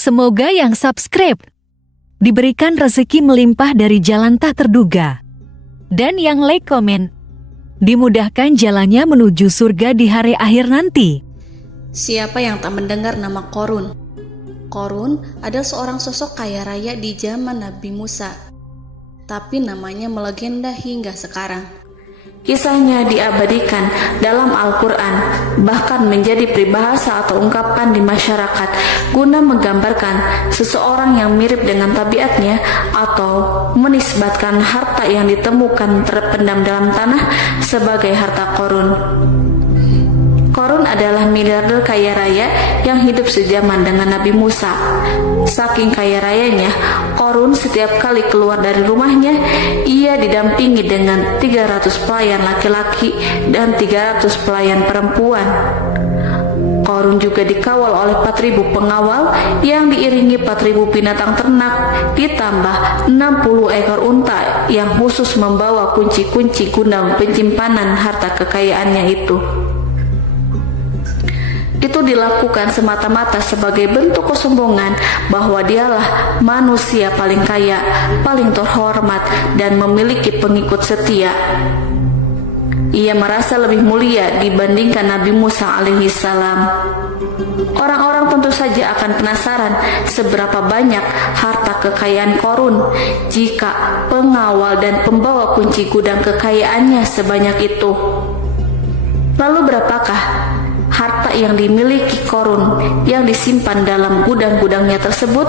Semoga yang subscribe diberikan rezeki melimpah dari jalan tak terduga. Dan yang like komen, dimudahkan jalannya menuju surga di hari akhir nanti. Siapa yang tak mendengar nama Qorun? Qorun adalah seorang sosok kaya raya di zaman Nabi Musa, tapi namanya melegenda hingga sekarang. Kisahnya diabadikan dalam Al-Quran, bahkan menjadi peribahasa atau ungkapan di masyarakat guna menggambarkan seseorang yang mirip dengan tabiatnya atau menisbatkan harta yang ditemukan terpendam dalam tanah sebagai harta Qorun. Qorun adalah miliarder kaya raya yang hidup sejaman dengan Nabi Musa. Saking kaya rayanya, Qorun setiap kali keluar dari rumahnya, ia didampingi dengan 300 pelayan laki-laki dan 300 pelayan perempuan. Qorun juga dikawal oleh 4.000 pengawal yang diiringi 4.000 binatang ternak, ditambah 60 ekor unta yang khusus membawa kunci-kunci guna penyimpanan harta kekayaannya itu. Itu dilakukan semata-mata sebagai bentuk kesombongan bahwa dialah manusia paling kaya, paling terhormat, dan memiliki pengikut setia. Ia merasa lebih mulia dibandingkan Nabi Musa alaihissalam. Orang-orang tentu saja akan penasaran seberapa banyak harta kekayaan Qorun jika pengawal dan pembawa kunci gudang kekayaannya sebanyak itu. Lalu berapakah harta yang dimiliki Qorun yang disimpan dalam gudang-gudangnya tersebut?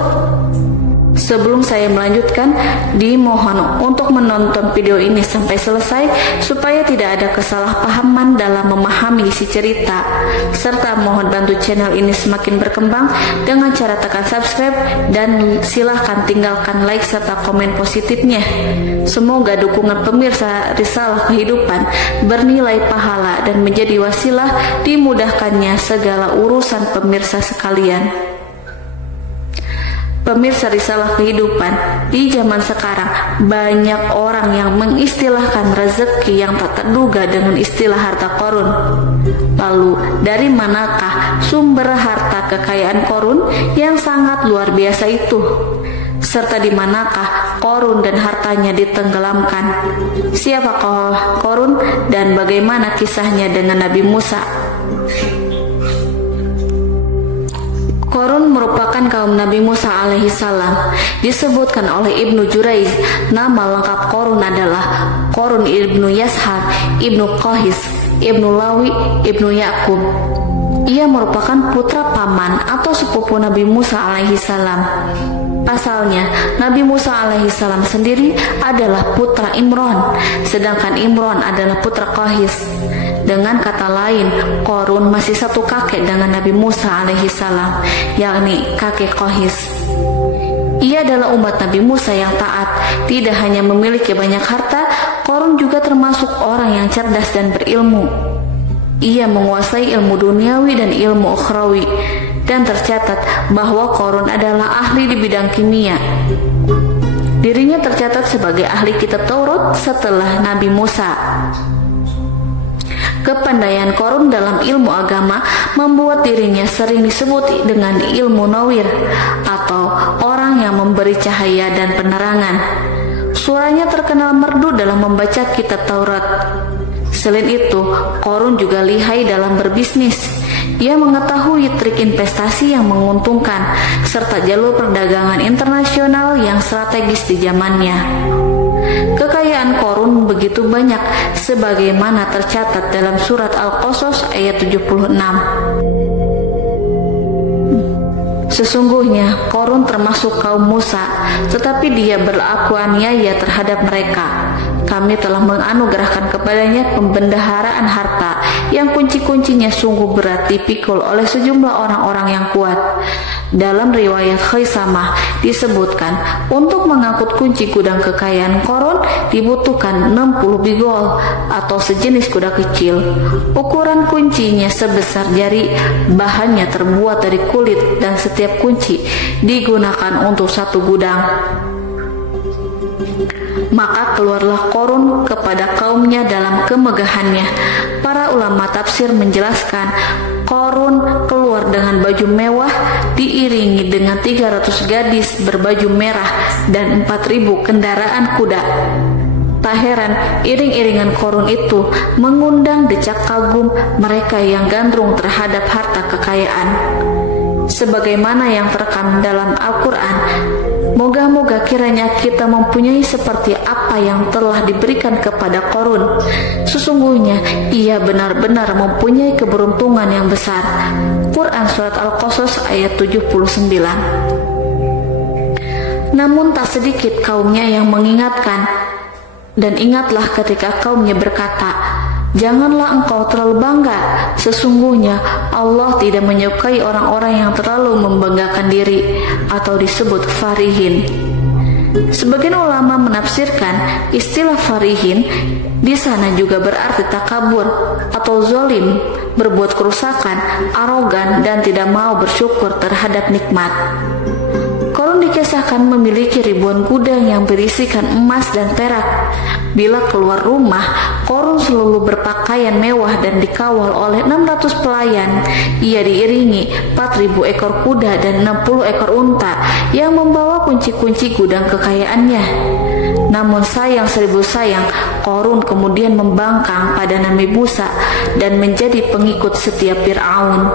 Sebelum saya melanjutkan, dimohon untuk menonton video ini sampai selesai supaya tidak ada kesalahpahaman dalam memahami isi cerita, serta mohon bantu channel ini semakin berkembang dengan cara tekan subscribe dan silahkan tinggalkan like serta komen positifnya. Semoga dukungan pemirsa Risalah Kehidupan bernilai pahala dan menjadi wasilah dimudahkannya segala urusan pemirsa sekalian. Pemirsa Risalah Kehidupan, di zaman sekarang banyak orang yang mengistilahkan rezeki yang tak terduga dengan istilah harta Qorun. Lalu dari manakah sumber harta kekayaan Qorun yang sangat luar biasa itu? Serta di manakah Qorun dan hartanya ditenggelamkan? Siapakah Qorun dan bagaimana kisahnya dengan Nabi Musa? Qorun merupakan kaum Nabi Musa alaihissalam. Disebutkan oleh Ibnu Jurayj, nama lengkap Qorun adalah Qorun ibnu Yashar, ibnu Qahis, ibnu Lawi, ibnu Yakub. Ia merupakan putra paman atau sepupu Nabi Musa alaihissalam. Pasalnya, Nabi Musa alaihissalam sendiri adalah putra Imron, sedangkan Imron adalah putra Qahis. Dengan kata lain, Qorun masih satu kakek dengan Nabi Musa alaihissalam, yakni kakek Qahis. Ia adalah umat Nabi Musa yang taat. Tidak hanya memiliki banyak harta, Qorun juga termasuk orang yang cerdas dan berilmu. Ia menguasai ilmu duniawi dan ilmu ukhrawi, dan tercatat bahwa Qorun adalah ahli di bidang kimia. Dirinya tercatat sebagai ahli kitab Taurat setelah Nabi Musa. Kepandaian Qorun dalam ilmu agama membuat dirinya sering disebut dengan ilmu nawir atau orang yang memberi cahaya dan penerangan. Suaranya terkenal merdu dalam membaca kitab Taurat. Selain itu, Qorun juga lihai dalam berbisnis. Ia mengetahui trik investasi yang menguntungkan serta jalur perdagangan internasional yang strategis di zamannya. Kekayaan Qorun begitu banyak sebagaimana tercatat dalam surat Al-Qasas ayat 76. Sesungguhnya Qorun termasuk kaum Musa, tetapi dia berlaku aniaya terhadap mereka. Kami telah menganugerahkan kepadanya pembendaharaan harta yang kunci-kuncinya sungguh berat dipikul oleh sejumlah orang-orang yang kuat. Dalam riwayat Khaisamah disebutkan, untuk mengangkut kunci gudang kekayaan Qorun dibutuhkan 60 bigol atau sejenis kuda kecil. Ukuran kuncinya sebesar jari, bahannya terbuat dari kulit dan setiap kunci digunakan untuk satu gudang. Maka keluarlah Qorun kepada kaumnya dalam kemegahannya. Para ulama tafsir menjelaskan, Korun keluar dengan baju mewah diiringi dengan 300 gadis berbaju merah dan 4.000 kendaraan kuda. Tak heran iring-iringan Korun itu mengundang decak kagum mereka yang gandrung terhadap harta kekayaan. Sebagaimana yang terekam dalam Al-Quran, moga-moga kiranya kita mempunyai seperti apa yang telah diberikan kepada Korun. Sesungguhnya ia benar-benar mempunyai keberuntungan yang besar. Quran Surat Al-Qasas ayat 79. Namun tak sedikit kaumnya yang mengingatkan, dan ingatlah ketika kaumnya berkata, janganlah engkau terlalu bangga. Sesungguhnya Allah tidak menyukai orang-orang yang terlalu membanggakan diri atau disebut farihin. Sebagian ulama menafsirkan istilah farihin di sana juga berarti takabur atau zolim, berbuat kerusakan, arogan, dan tidak mau bersyukur terhadap nikmat. Korun dikisahkan memiliki ribuan gudang yang berisikan emas dan perak. Bila keluar rumah, Korun selalu berpakaian mewah dan dikawal oleh 600 pelayan. Ia diiringi 4.000 ekor kuda dan 60 ekor unta yang membawa kunci-kunci gudang kekayaannya. Namun sayang seribu sayang, Korun kemudian membangkang pada Nabi Musa dan menjadi pengikut setia Fir'aun.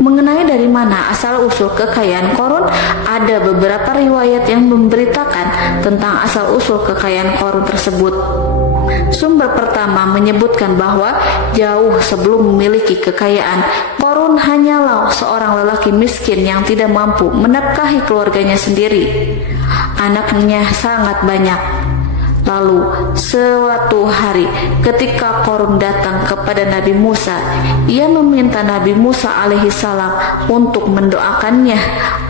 Mengenai dari mana asal-usul kekayaan Korun, ada beberapa riwayat yang memberitakan tentang asal-usul kekayaan Korun tersebut. Sumber pertama menyebutkan bahwa jauh sebelum memiliki kekayaan, Korun hanyalah seorang lelaki miskin yang tidak mampu menafkahi keluarganya sendiri. Anaknya sangat banyak. Lalu suatu hari ketika Korun datang kepada Nabi Musa, ia meminta Nabi Musa alaihissalam untuk mendoakannya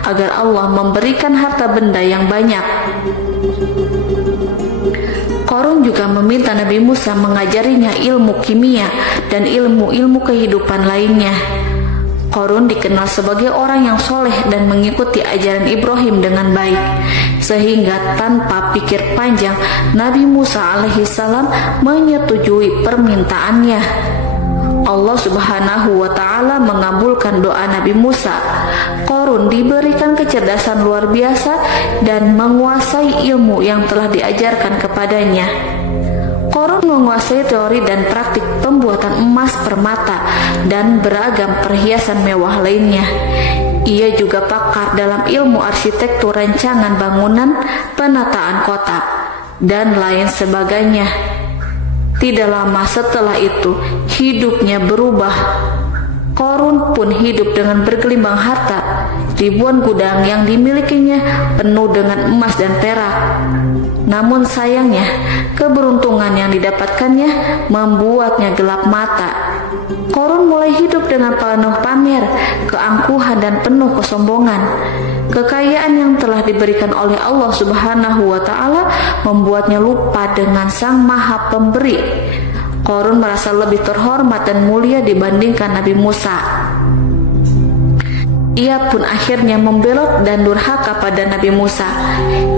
agar Allah memberikan harta benda yang banyak. Korun juga meminta Nabi Musa mengajarinya ilmu kimia dan ilmu-ilmu kehidupan lainnya. Korun dikenal sebagai orang yang soleh dan mengikuti ajaran Ibrahim dengan baik, sehingga tanpa pikir panjang Nabi Musa alaihissalam menyetujui permintaannya. Allah Subhanahu wa Ta'ala mengabulkan doa Nabi Musa. Korun diberikan kecerdasan luar biasa dan menguasai ilmu yang telah diajarkan kepadanya. Korun menguasai teori dan praktik pembuatan emas permata dan beragam perhiasan mewah lainnya. Ia juga pakar dalam ilmu arsitektur, rancangan bangunan, penataan kota, dan lain sebagainya. Tidak lama setelah itu, hidupnya berubah. Korun pun hidup dengan bergelimbang harta. Ribuan gudang yang dimilikinya penuh dengan emas dan perak. Namun sayangnya, keberuntungan yang didapatkannya membuatnya gelap mata. Korun mulai hidup dengan penuh pamer, keangkuhan, dan penuh kesombongan. Kekayaan yang telah diberikan oleh Allah Subhanahu wa Ta'ala membuatnya lupa dengan Sang Maha Pemberi. Korun merasa lebih terhormat dan mulia dibandingkan Nabi Musa. Ia pun akhirnya membelot dan durhaka pada Nabi Musa.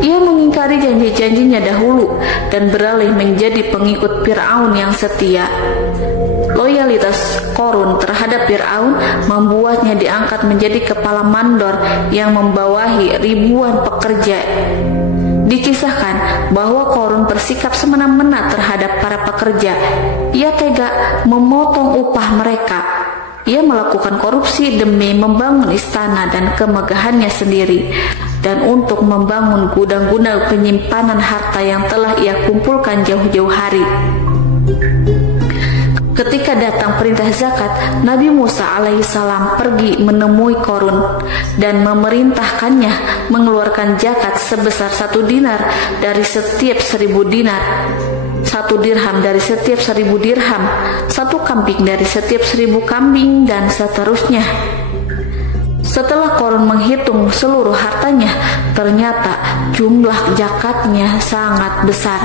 Ia mengingkari janji-janjinya dahulu dan beralih menjadi pengikut Fir'aun yang setia. Loyalitas Korun terhadap Fir'aun membuatnya diangkat menjadi kepala mandor yang membawahi ribuan pekerja. Dikisahkan bahwa Korun bersikap semena-mena terhadap para pekerja. Ia tega memotong upah mereka. Ia melakukan korupsi demi membangun istana dan kemegahannya sendiri, dan untuk membangun gudang-gudang penyimpanan harta yang telah ia kumpulkan jauh-jauh hari. Ketika datang perintah zakat, Nabi Musa alaihissalam pergi menemui Korun dan memerintahkannya mengeluarkan zakat sebesar 1 dinar dari setiap 1000 dinar, 1 dirham dari setiap 1000 dirham, 1 kambing dari setiap 1000 kambing, dan seterusnya. Setelah Korun menghitung seluruh hartanya, ternyata jumlah zakatnya sangat besar.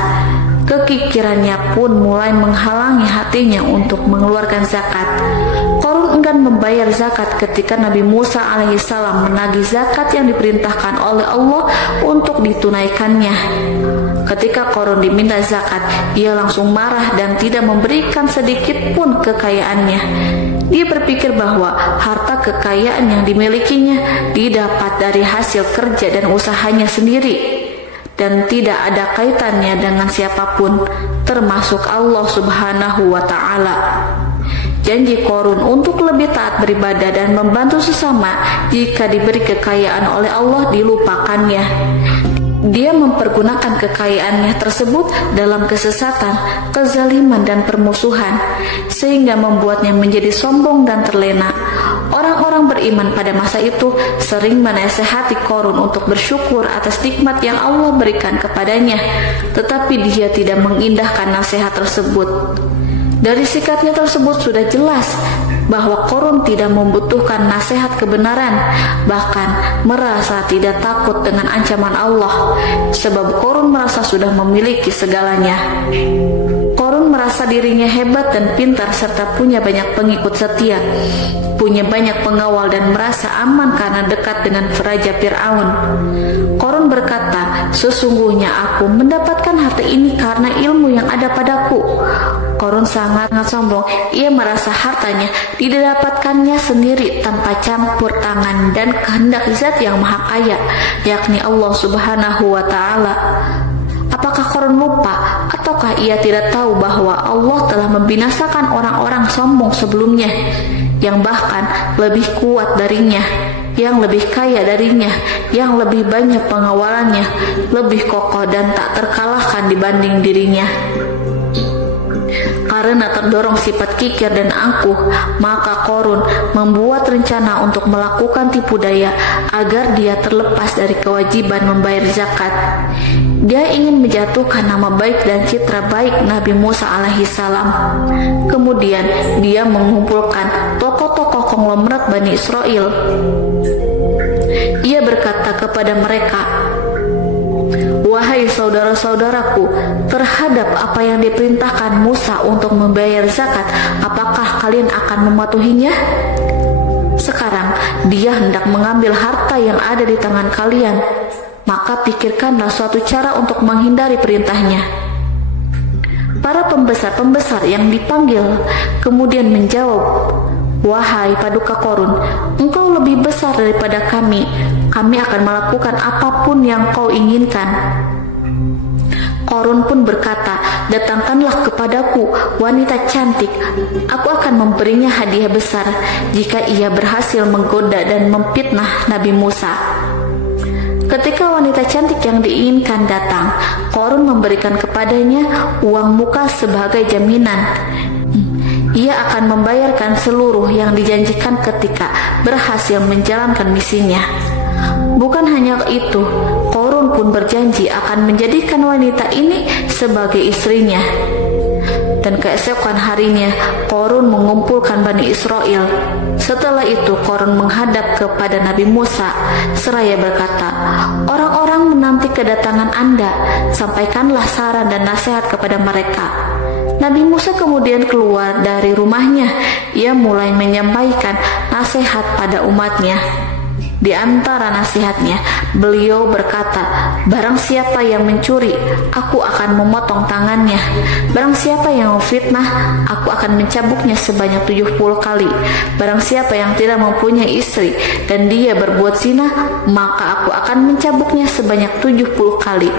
Kekikirannya pun mulai menghalangi hatinya untuk mengeluarkan zakat. Qarun enggan membayar zakat ketika Nabi Musa alaihissalam menagih zakat yang diperintahkan oleh Allah untuk ditunaikannya. Ketika Qarun diminta zakat, ia langsung marah dan tidak memberikan sedikit pun kekayaannya. Dia berpikir bahwa harta kekayaan yang dimilikinya didapat dari hasil kerja dan usahanya sendiri, dan tidak ada kaitannya dengan siapapun, termasuk Allah Subhanahu wa Ta'ala. Janji Qarun untuk lebih taat beribadah dan membantu sesama jika diberi kekayaan oleh Allah dilupakannya. Dia mempergunakan kekayaannya tersebut dalam kesesatan, kezaliman, dan permusuhan, sehingga membuatnya menjadi sombong dan terlena. Orang-orang beriman pada masa itu sering menasehati Qarun untuk bersyukur atas nikmat yang Allah berikan kepadanya, tetapi dia tidak mengindahkan nasihat tersebut. Dari sikapnya tersebut sudah jelas bahwa Qarun tidak membutuhkan nasihat kebenaran, bahkan merasa tidak takut dengan ancaman Allah, sebab Qarun merasa sudah memiliki segalanya. Qarun merasa dirinya hebat dan pintar serta punya banyak pengikut setia, punya banyak pengawal dan merasa aman karena dekat dengan Raja Fir'aun. Qarun berkata, "Sesungguhnya aku mendapatkan harta ini karena ilmu yang ada padaku." Qarun sangat sombong. Ia merasa hartanya didapatkannya sendiri tanpa campur tangan dan kehendak Zat yang Maha Kaya, yakni Allah Subhanahu wa Ta'ala. Apakah Qarun lupa ataukah ia tidak tahu bahwa Allah telah membinasakan orang-orang sombong sebelumnya, yang bahkan lebih kuat darinya, yang lebih kaya darinya, yang lebih banyak pengawalannya, lebih kokoh dan tak terkalahkan dibanding dirinya? Karena terdorong sifat kikir dan angkuh, maka Qarun membuat rencana untuk melakukan tipu daya agar dia terlepas dari kewajiban membayar zakat. Dia ingin menjatuhkan nama baik dan citra baik Nabi Musa alaihissalam. Kemudian dia mengumpulkan tokoh-tokoh konglomerat Bani Israel. Ia berkata kepada mereka, "Wahai saudara-saudaraku, terhadap apa yang diperintahkan Musa untuk membayar zakat, apakah kalian akan mematuhinya? Sekarang dia hendak mengambil harta yang ada di tangan kalian, maka pikirkanlah suatu cara untuk menghindari perintahnya." Para pembesar-pembesar yang dipanggil kemudian menjawab, "Wahai paduka Qarun, engkau lebih besar daripada kami. Kami akan melakukan apapun yang kau inginkan." Qarun pun berkata, "Datangkanlah kepadaku wanita cantik. Aku akan memberinya hadiah besar jika ia berhasil menggoda dan memfitnah Nabi Musa." Ketika wanita cantik yang diinginkan datang, Qarun memberikan kepadanya uang muka sebagai jaminan. Ia akan membayarkan seluruh yang dijanjikan ketika berhasil menjalankan misinya. Bukan hanya itu, Qarun pun berjanji akan menjadikan wanita ini sebagai istrinya. Dan keesokan harinya, Qarun mengumpulkan Bani Israel. Setelah itu, Qarun menghadap kepada Nabi Musa seraya berkata, "Orang-orang menanti kedatangan Anda, sampaikanlah saran dan nasihat kepada mereka." Nabi Musa kemudian keluar dari rumahnya. Ia mulai menyampaikan nasihat pada umatnya. Di antara nasihatnya, beliau berkata, "Barang siapa yang mencuri, aku akan memotong tangannya. Barang siapa yang memfitnah, aku akan mencambuknya sebanyak 70 kali. Barang siapa yang tidak mempunyai istri dan dia berbuat zina, maka aku akan mencambuknya sebanyak 70 kali.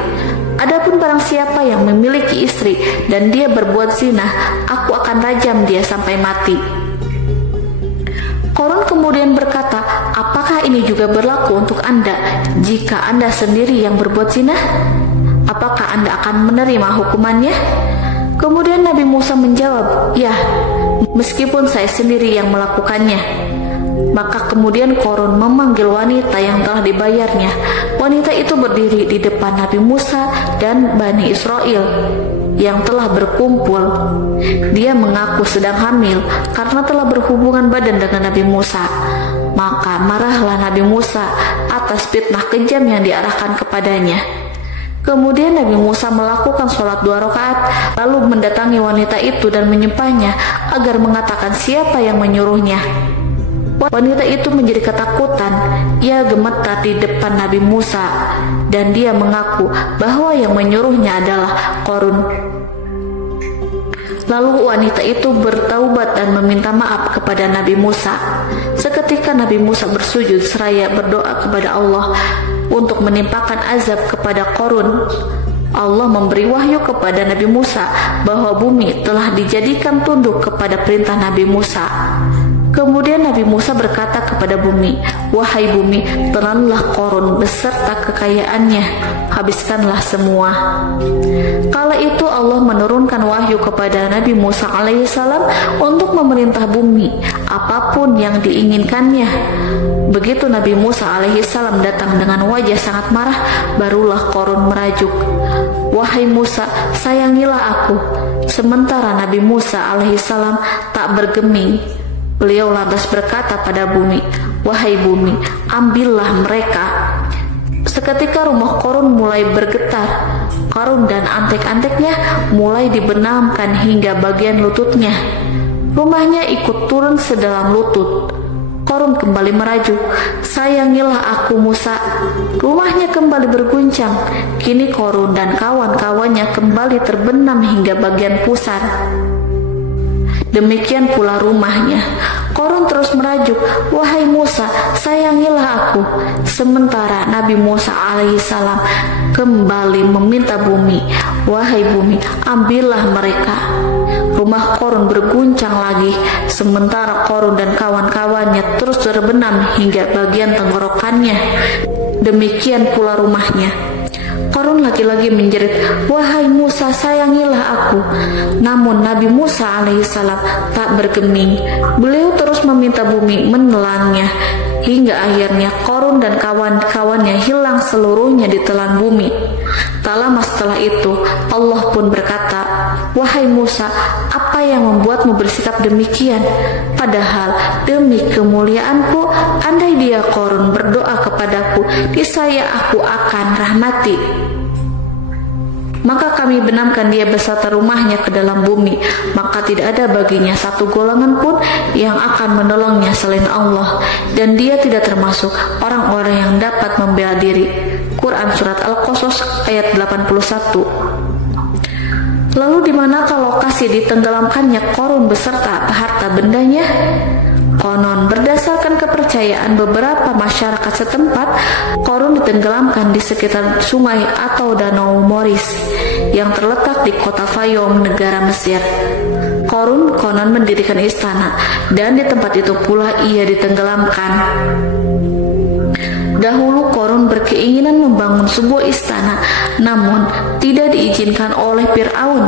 Adapun barang siapa yang memiliki istri dan dia berbuat zina, aku akan rajam dia sampai mati." Qarun kemudian berkata, "Apakah ini juga berlaku untuk Anda jika Anda sendiri yang berbuat zina? Apakah Anda akan menerima hukumannya?" Kemudian Nabi Musa menjawab, "Ya, meskipun saya sendiri yang melakukannya." Maka kemudian Qarun memanggil wanita yang telah dibayarnya. Wanita itu berdiri di depan Nabi Musa dan Bani Israel yang telah berkumpul. Dia mengaku sedang hamil karena telah berhubungan badan dengan Nabi Musa. Maka marahlah Nabi Musa atas fitnah kejam yang diarahkan kepadanya. Kemudian Nabi Musa melakukan sholat 2 rakaat, lalu mendatangi wanita itu dan menyumpahnya agar mengatakan siapa yang menyuruhnya. Wanita itu menjadi ketakutan. Ia gemetar di depan Nabi Musa dan dia mengaku bahwa yang menyuruhnya adalah Qarun. Lalu wanita itu bertaubat dan meminta maaf kepada Nabi Musa. Seketika Nabi Musa bersujud seraya berdoa kepada Allah untuk menimpakan azab kepada Qarun. Allah memberi wahyu kepada Nabi Musa bahwa bumi telah dijadikan tunduk kepada perintah Nabi Musa. Kemudian Nabi Musa berkata kepada bumi, "Wahai bumi, telanlah Qarun beserta kekayaannya, habiskanlah semua." Kala itu Allah menurunkan wahyu kepada Nabi Musa alaihissalam untuk memerintah bumi apapun yang diinginkannya. Begitu Nabi Musa alaihissalam datang dengan wajah sangat marah, barulah Qarun merajuk, "Wahai Musa, sayangilah aku." Sementara Nabi Musa alaihissalam tak bergeming. Beliau lantas berkata pada bumi, "Wahai bumi, ambillah mereka." Seketika rumah Qarun mulai bergetar. Qarun dan antek-anteknya mulai dibenamkan hingga bagian lututnya. Rumahnya ikut turun sedalam lutut. Qarun kembali merajuk, "Sayangilah aku Musa." Rumahnya kembali berguncang. Kini Qarun dan kawan-kawannya kembali terbenam hingga bagian pusar. Demikian pula rumahnya. Qarun terus merajuk, "Wahai Musa, sayangilah aku." Sementara Nabi Musa alaihissalam kembali meminta bumi, "Wahai bumi, ambillah mereka." Rumah Qarun berguncang lagi, sementara Qarun dan kawan-kawannya terus terbenam hingga bagian tenggorokannya. Demikian pula rumahnya. Qarun lagi-lagi menjerit, "Wahai Musa, sayangilah aku." Namun Nabi Musa alaihissalam tak bergeming. Beliau terus meminta bumi menelannya, hingga akhirnya Qarun dan kawan-kawannya hilang seluruhnya di telan bumi. Tak lama setelah itu Allah pun berkata, "Wahai Musa, apa yang membuatmu bersikap demikian? Padahal demi kemuliaanku, andai dia Qarun berdoa kepadaku, niscaya aku akan rahmati. Maka kami benamkan dia beserta rumahnya ke dalam bumi, maka tidak ada baginya satu golongan pun yang akan menolongnya selain Allah, dan dia tidak termasuk orang-orang yang dapat membela diri." Quran Surat Al-Qasas ayat 81. Lalu di manakah lokasi ditenggelamkannya Qarun beserta harta bendanya? Konon berdasarkan kepercayaan beberapa masyarakat setempat, Qarun ditenggelamkan di sekitar sungai atau danau Moris yang terletak di kota Fayum, negara Mesir. Qarun konon mendirikan istana dan di tempat itu pula ia ditenggelamkan. Dahulu Qarun berkeinginan membangun sebuah istana, namun tidak diizinkan oleh Fir'aun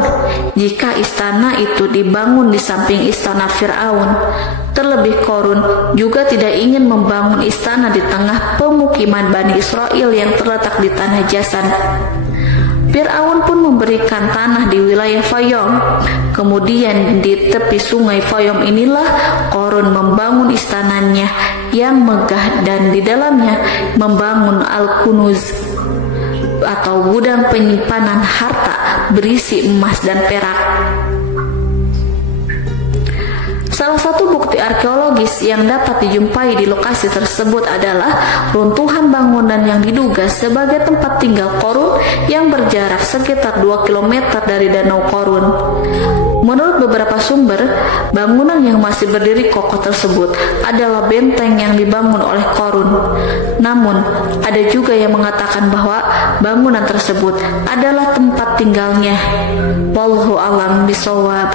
jika istana itu dibangun di samping istana Fir'aun. Terlebih Qarun juga tidak ingin membangun istana di tengah pemukiman Bani Israel yang terletak di tanah Jasan. Fir'aun pun memberikan tanah di wilayah Fayum. Kemudian di tepi sungai Fayum inilah Qarun membangun istananya yang megah dan di dalamnya membangun Al-Kunuz atau gudang penyimpanan harta berisi emas dan perak. Salah satu bukti arkeologis yang dapat dijumpai di lokasi tersebut adalah runtuhan bangunan yang diduga sebagai tempat tinggal Qarun yang berjarak sekitar 2 km dari Danau Qarun. Menurut beberapa sumber, bangunan yang masih berdiri kokoh tersebut adalah benteng yang dibangun oleh Qarun. Namun, ada juga yang mengatakan bahwa bangunan tersebut adalah tempat tinggalnya. Wallahu a'lam bishawab.